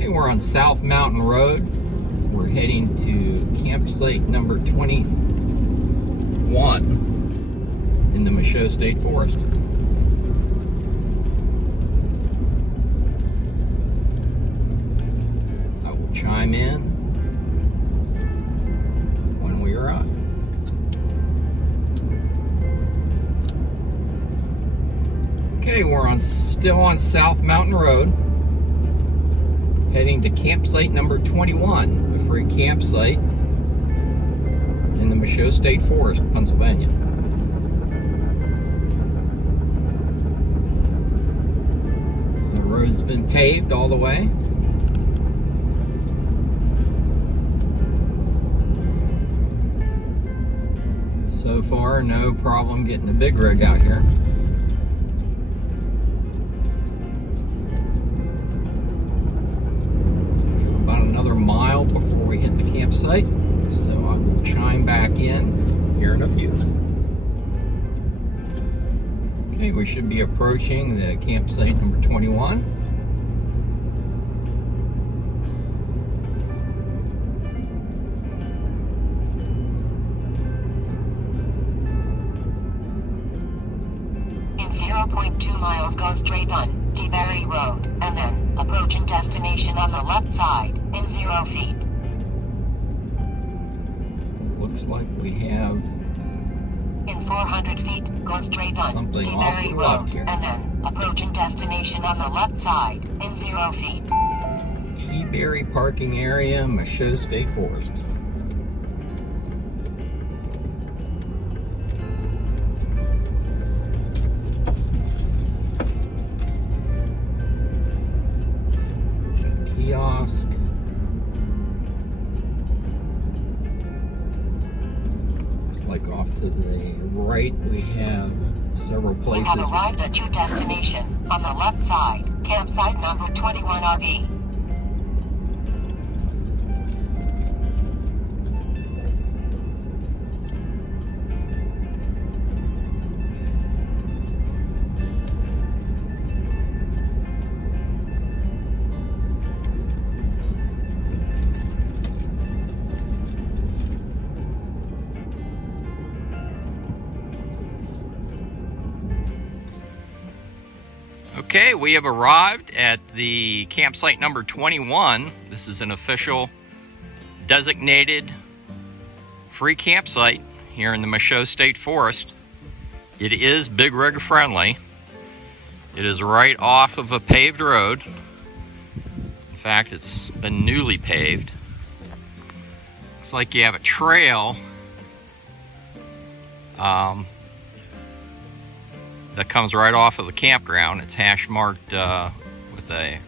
Okay, we're on South Mountain Road. We're heading to campsite number 21 in the Michaux State Forest. I will chime in when we arrive. Okay, we're still on South Mountain Road, heading to campsite number 21, a free campsite in the Michaux State Forest, Pennsylvania. The road's been paved all the way. So far, no problem getting a big rig out here. Mile before we hit the campsite, so I will chime back in here in a few. Okay, we should be approaching the campsite number 21. In 0.2 miles, go straight on T-Berry Road, and then approaching destination on the left side in 0 feet. Looks like we have in 400 feet, go straight on T-Berry Road, and then approaching destination on the left side in 0 feet. T-Berry parking area, Michaux State Forest. Kiosk. Looks like off to the right we have several places. You have arrived at your destination on the left side, campsite number 21 RV. Okay, we have arrived at the campsite number 21. This is an official designated free campsite here in the Michaux State Forest. It is big rig friendly. It is right off of a paved road. In fact, it's been newly paved. Looks like you have a trail that comes right off of the campground. It's hash marked with a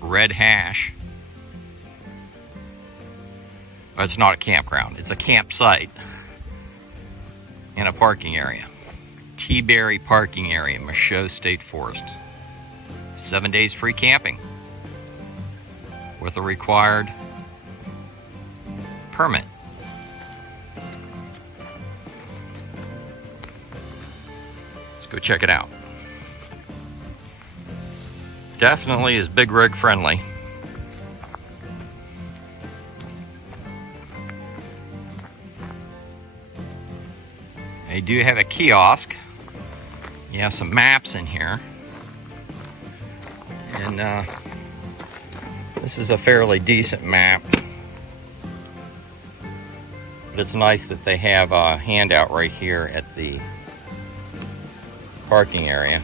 red hash. But it's not a campground, it's a campsite in a parking area. T-Berry parking area, Michaux State Forest. 7 days free camping with a required permit. Go check it out. Definitely is big rig friendly. They do have a kiosk. You have some maps in here. And this is a fairly decent map. But it's nice that they have a handout right here at the parking area.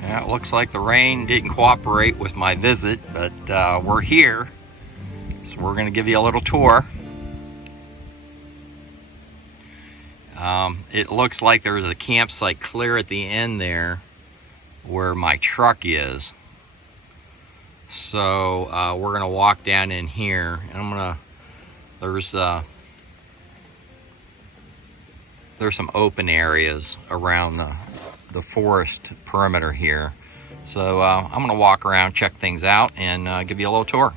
Now, it looks like the rain didn't cooperate with my visit, but we're here, so we're going to give you a little tour. It looks like there's a campsite clear at the end there where my truck is. So we're gonna walk down in here, and there's some open areas around the forest perimeter here. So I'm gonna walk around, check things out, and give you a little tour.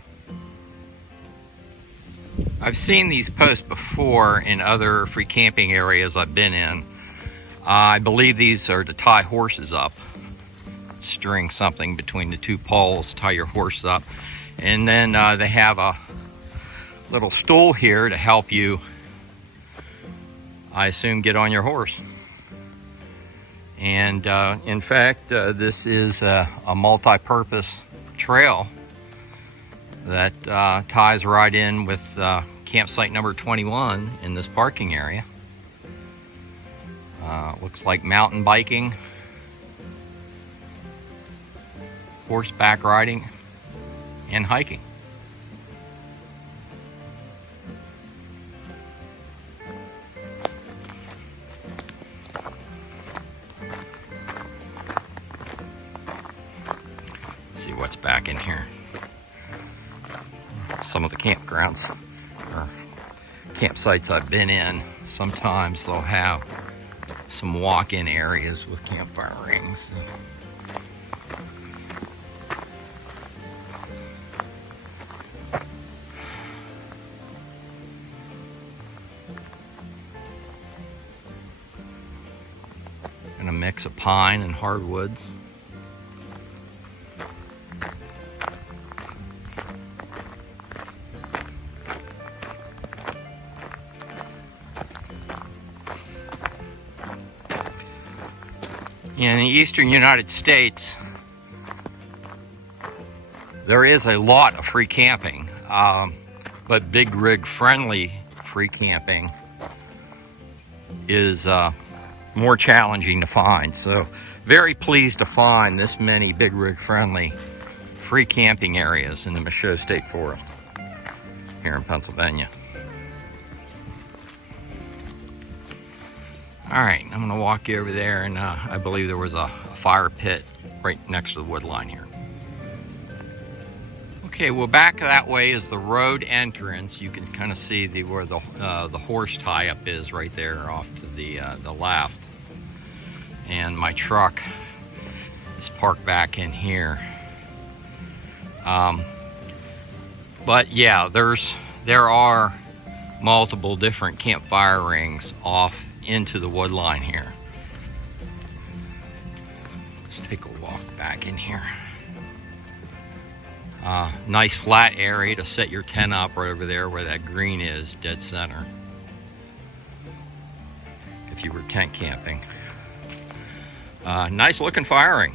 I've seen these posts before in other free camping areas I've been in. I believe these are to tie horses up. String something between the two poles, tie your horse up. And then they have a little stool here to help you, I assume, get on your horse. And in fact, this is a multi-purpose trail that ties right in with campsite number 21 in this parking area. Looks like mountain biking, horseback riding, and hiking. See what's back in here. Some of the campgrounds or campsites I've been in, sometimes they'll have some walk-in areas with campfire rings. And a mix of pine and hardwoods. In the eastern United States, there is a lot of free camping, but big rig friendly free camping is more challenging to find. So very pleased to find this many big rig friendly free camping areas in the Michaux State Forest here in Pennsylvania. All right, I'm gonna walk you over there, and I believe there was a fire pit right next to the wood line here. Okay, well, back that way is the road entrance. You can kind of see where the horse tie-up is right there off to the left. And my truck is parked back in here. But yeah, there are multiple different campfire rings off into the wood line here. Let's take a walk back in here. Nice flat area to set your tent up right over there where that green is, dead center, if you were tent camping. Nice looking firing.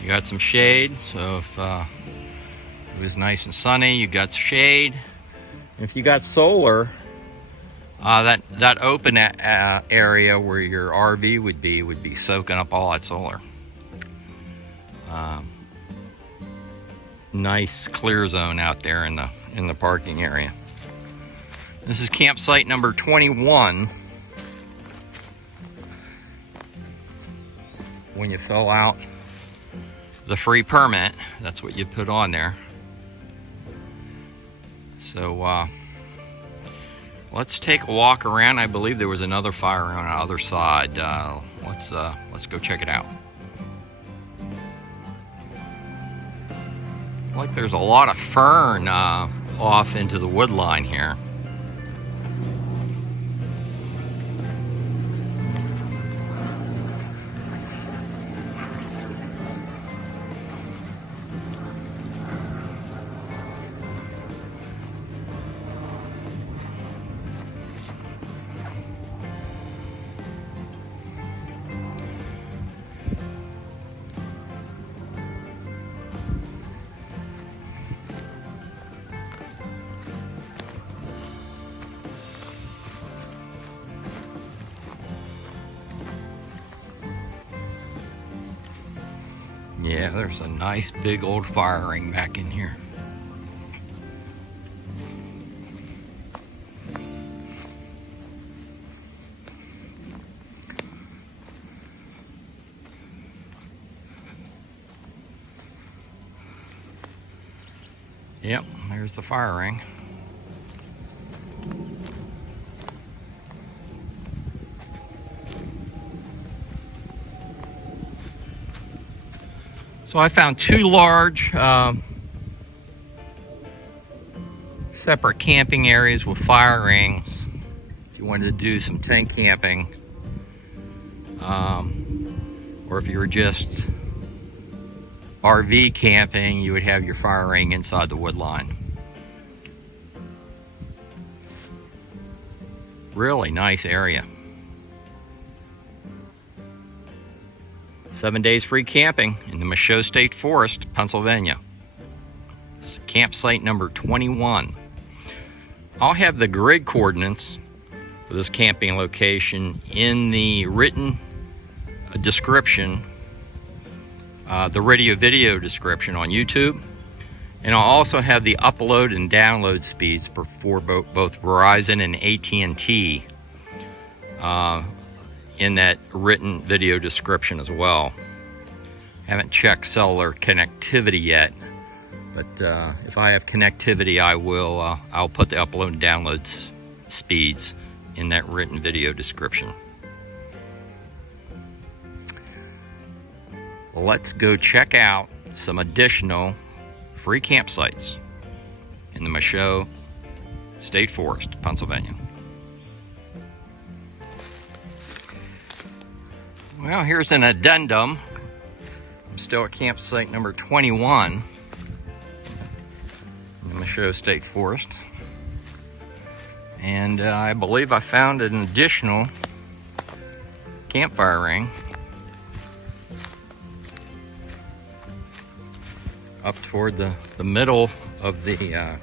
You got some shade, so if it was nice and sunny, you got shade. If you got solar, that open area where your RV would be soaking up all that solar. Nice clear zone out there in the parking area. This is campsite number 21. When you fill out the free permit, that's what you put on there. So let's take a walk around. I believe there was another fire on the other side. Let's go check it out. Like there's a lot of fern off into the wood line here. Yeah, there's a nice big old fire ring back in here. Yep, there's the fire ring. So I found two large separate camping areas with fire rings if you wanted to do some tent camping, or if you were just RV camping, you would have your fire ring inside the wood line. Really nice area. 7 days free camping in the Michaux State Forest, Pennsylvania. This is campsite number 21. I'll have the grid coordinates for this camping location in the written description, the radio-video description on YouTube. And I'll also have the upload and download speeds for both Verizon and AT&T in that written video description as well. Haven't checked cellular connectivity yet, but if I have connectivity, I'll put the upload and download speeds in that written video description. Let's go check out some additional free campsites in the Michaux State Forest, Pennsylvania. Well, here's an addendum. I'm still at campsite number 21 in the Michaux State Forest. And I believe I found an additional campfire ring up toward the middle of the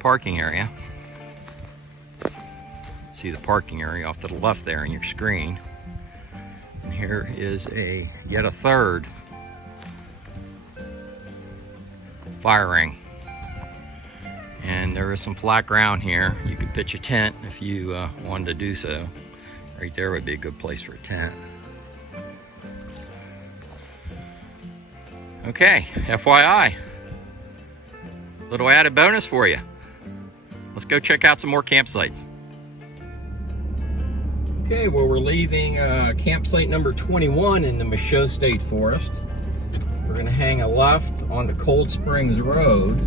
parking area. See the parking area off to the left there in your screen. And here is yet a third fire ring. And there is some flat ground here. You could pitch a tent if you wanted to do so. Right there would be a good place for a tent. Okay, FYI, little added bonus for you. Let's go check out some more campsites. Okay, well, we're leaving campsite number 21 in the Michaux State Forest. We're going to hang a left onto Cold Springs Road,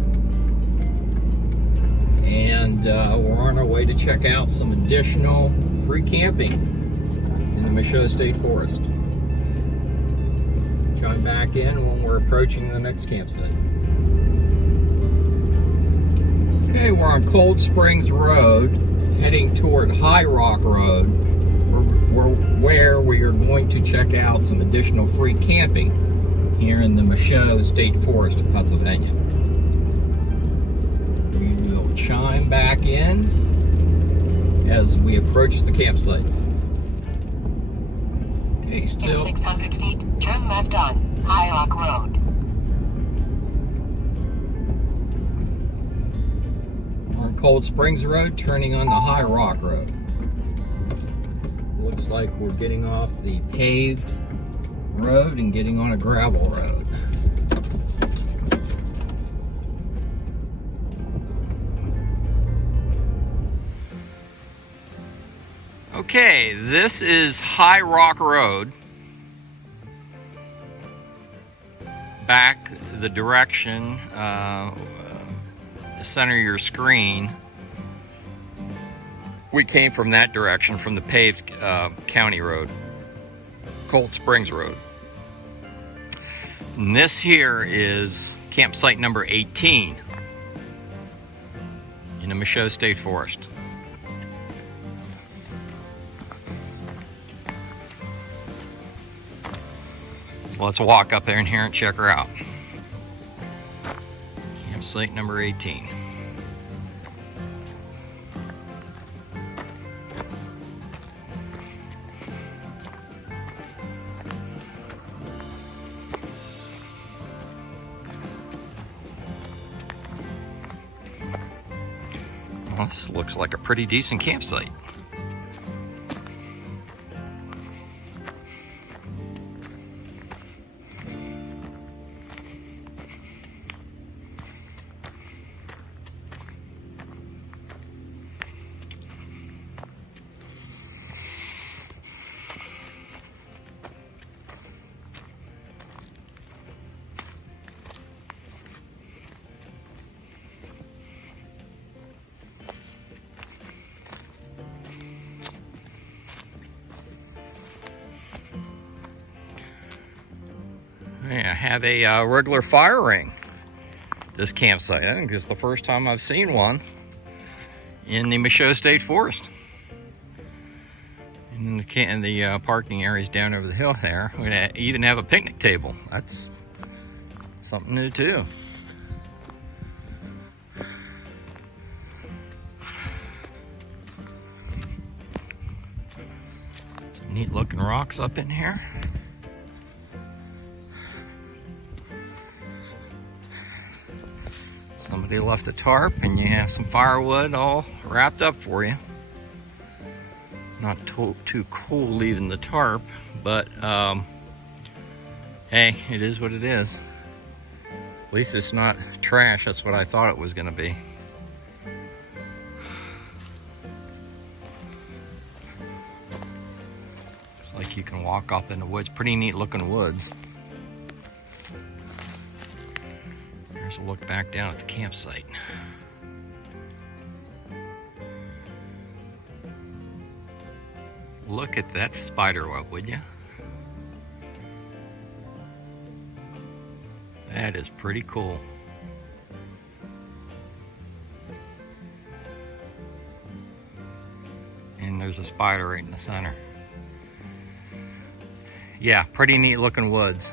and we're on our way to check out some additional free camping in the Michaux State Forest. Chime back in when we're approaching the next campsite. Okay, we're on Cold Springs Road, heading toward High Rock Road, where we are going to check out some additional free camping here in the Michaux State Forest of Pennsylvania. We will chime back in as we approach the campsites. Okay, still. In 600 feet, turn left on High Rock Road. We're on Cold Springs Road, turning on the High Rock Road. Looks like we're getting off the paved road and getting on a gravel road. Okay, this is High Rock Road. Back the direction, the center of your screen. We came from that direction, from the paved county road, Cold Springs Road. And this here is campsite number 18 in the Michaux State Forest. Let's walk up there in here and check her out. Campsite number 18. Well, this looks like a pretty decent campsite. have a regular fire ring. This campsite, I think this is the first time I've seen one in the Michaux State Forest. And the parking area is down over the hill there. We're gonna even have a picnic table. That's something new too. Some neat looking rocks up in here. Somebody left a tarp and you have some firewood all wrapped up for you. Not too cool leaving the tarp, but hey, it is what it is. At least it's not trash. That's what I thought it was going to be. It's like you can walk up in the woods. Pretty neat looking woods. Here's a look back down at the campsite. Look at that spider web, would you? That is pretty cool. And there's a spider right in the center. Yeah, pretty neat looking woods.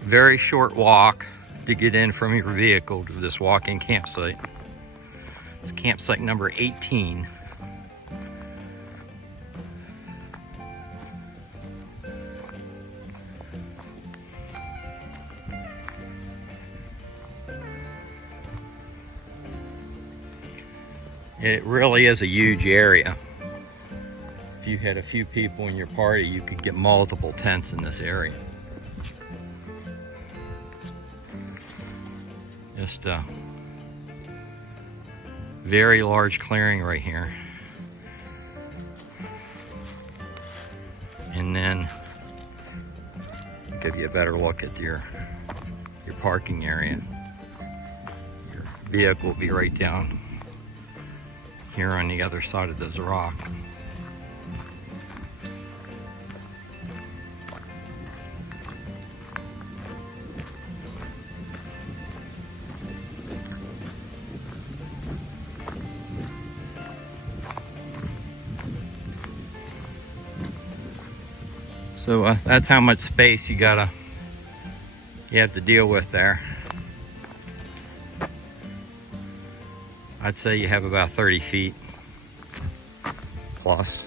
Very short walk to get in from your vehicle to this walk-in campsite. It's campsite number 18. It really is a huge area. If you had a few people in your party, you could get multiple tents in this area. Just a very large clearing right here. And then I'll give you a better look at your parking area. Your vehicle will be right down here on the other side of this rock. So that's how much space you have to deal with there. I'd say you have about 30 feet plus.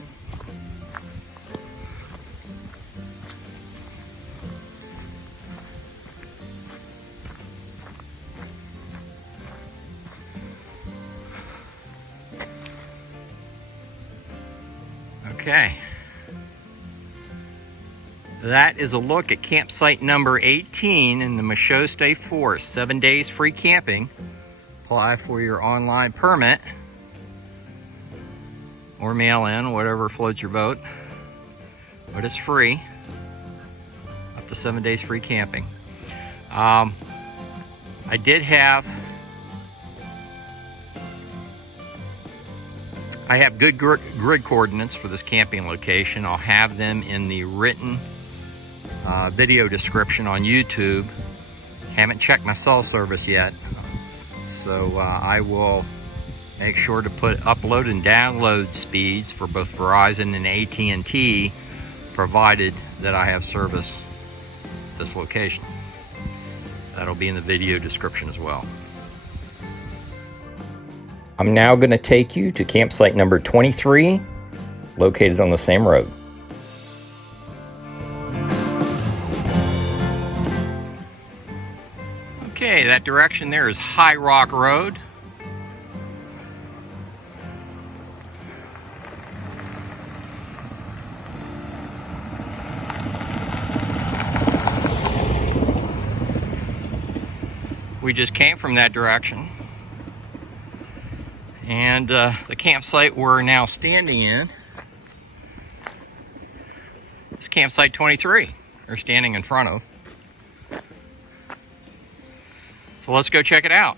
Okay. That is a look at campsite number 18 in the Michaux State Forest. 7 days free camping. Apply for your online permit or mail in, whatever floats your boat. But it's free. Up to 7 days free camping. I have good grid coordinates for this camping location. I'll have them in the written video description on YouTube. Haven't checked my cell service yet, so I will make sure to put upload and download speeds for both Verizon and AT&T, provided that I have service at this location. That'll be in the video description as well. I'm now going to take you to campsite number 23, located on the same road. Okay, that direction there is High Rock Road. We just came from that direction. And the campsite we're now standing in is campsite 23. We're standing in front of. It's So let's go check it out.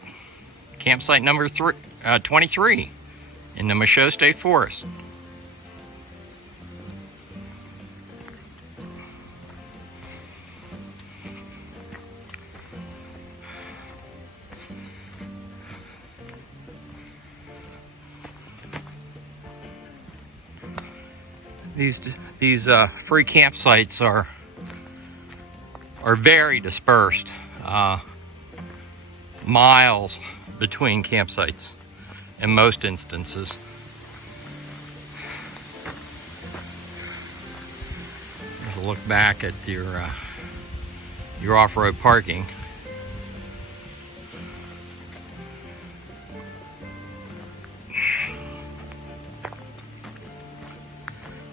Campsite number 23 in the Michaux State Forest. These free campsites are very dispersed. Miles between campsites in most instances. There's a look back at your off-road parking.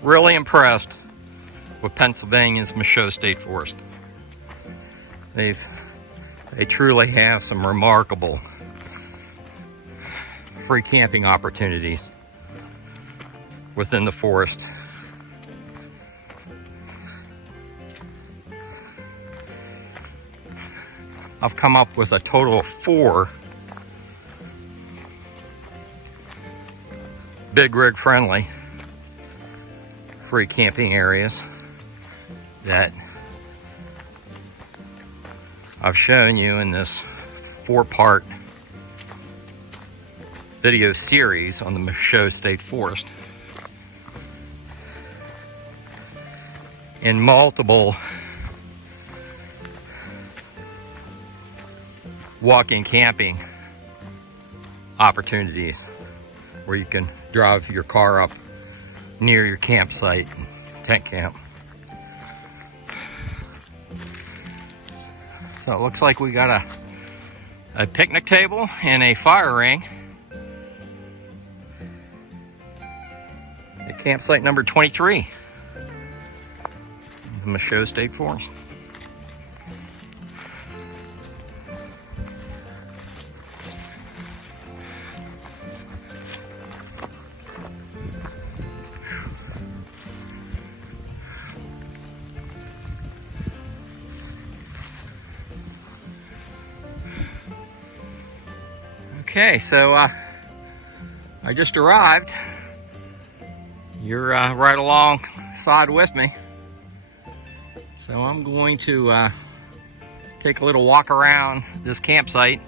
Really impressed with Pennsylvania's Michaux State Forest. They truly have some remarkable free camping opportunities within the forest. I've come up with a total of 4 big rig friendly free camping areas that I've shown you in this 4-part video series on the Michaux State Forest in multiple walking camping opportunities where you can drive your car up near your campsite and tent camp. So it looks like we got a picnic table and a fire ring at campsite number 23, the Michaux State Forest. Okay, so I just arrived. You're right alongside with me. So I'm going to take a little walk around this campsite,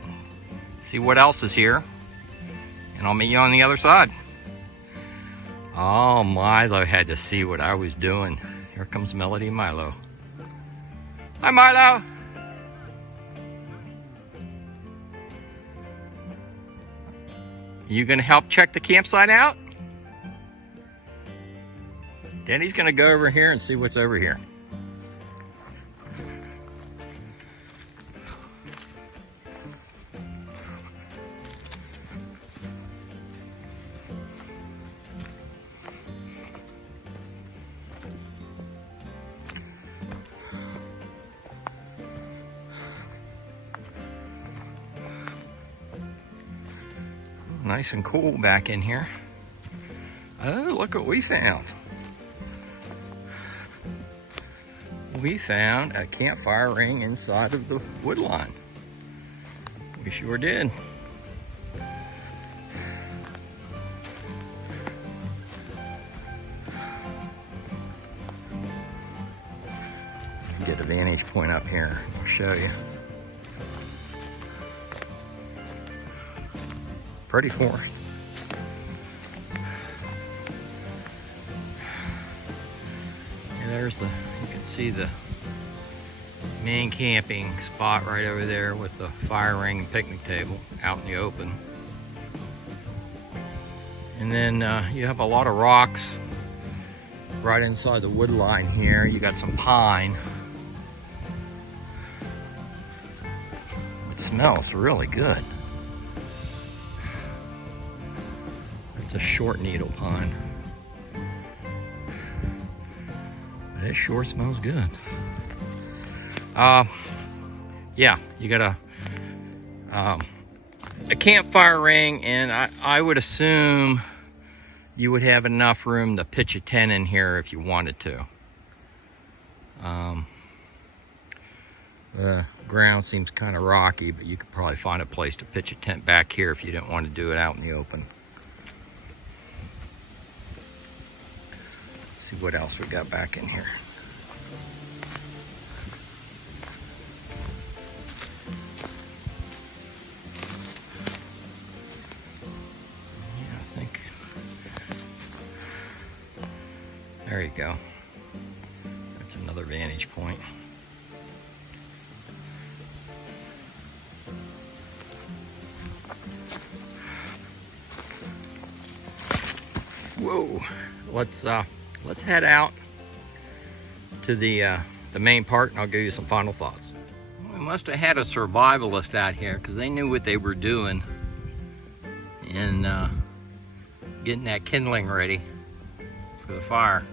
see what else is here, and I'll meet you on the other side. Oh, Milo had to see what I was doing. Here comes Melody and Milo. Hi, Milo. You gonna help check the campsite out? Daddy's gonna go over here and see what's over here. Nice and cool back in here. Oh, look what we found. We found a campfire ring inside of the wood line. We sure did. Get a vantage point up here. I'll show you. Pretty forest. And there's you can see the main camping spot right over there with the fire ring and picnic table out in the open. And then you have a lot of rocks right inside the wood line here. You got some pine. It smells really good. It's a short needle pine. But it sure smells good. Yeah, you got a campfire ring, and I would assume you would have enough room to pitch a tent in here if you wanted to. The ground seems kind of rocky, but you could probably find a place to pitch a tent back here if you didn't want to do it out in the open. Let's see what else we got back in here. Yeah, I think there you go. That's another vantage point. Whoa, let's head out to the main part, and I'll give you some final thoughts. We must have had a survivalist out here because they knew what they were doing in getting that kindling ready for the fire.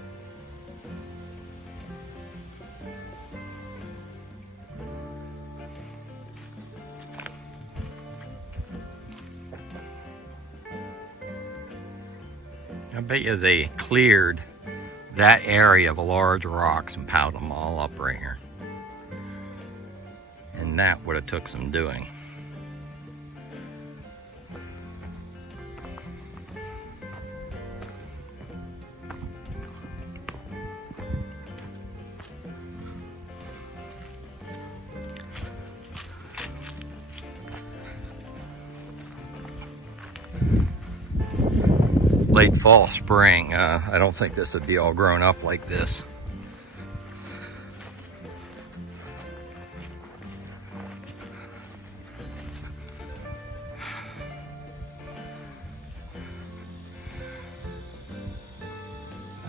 I bet you they cleared that area of large rocks and piled them all up right here. And that would have took some doing. Late fall, spring. I don't think this would be all grown up like this.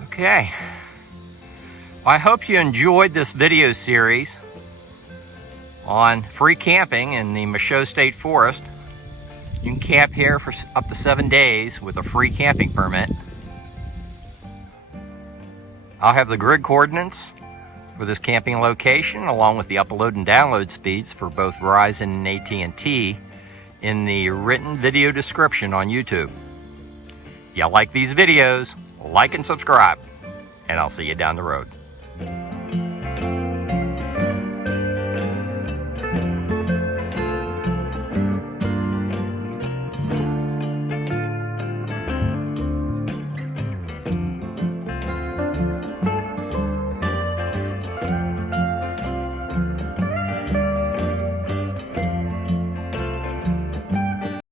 Okay. Well, I hope you enjoyed this video series on free camping in the Michaux State Forest. You can camp here for up to 7 days with a free camping permit. I'll have the grid coordinates for this camping location along with the upload and download speeds for both Verizon and AT&T in the written video description on YouTube. If you like these videos, like and subscribe, and I'll see you down the road.